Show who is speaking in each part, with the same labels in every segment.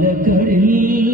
Speaker 1: लकरणी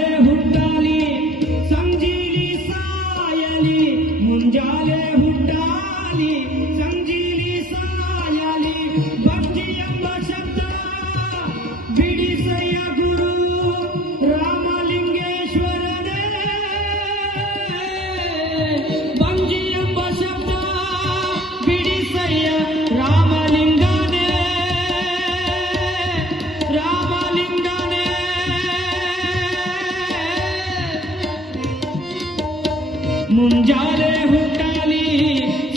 Speaker 1: हम जा रहे हो काली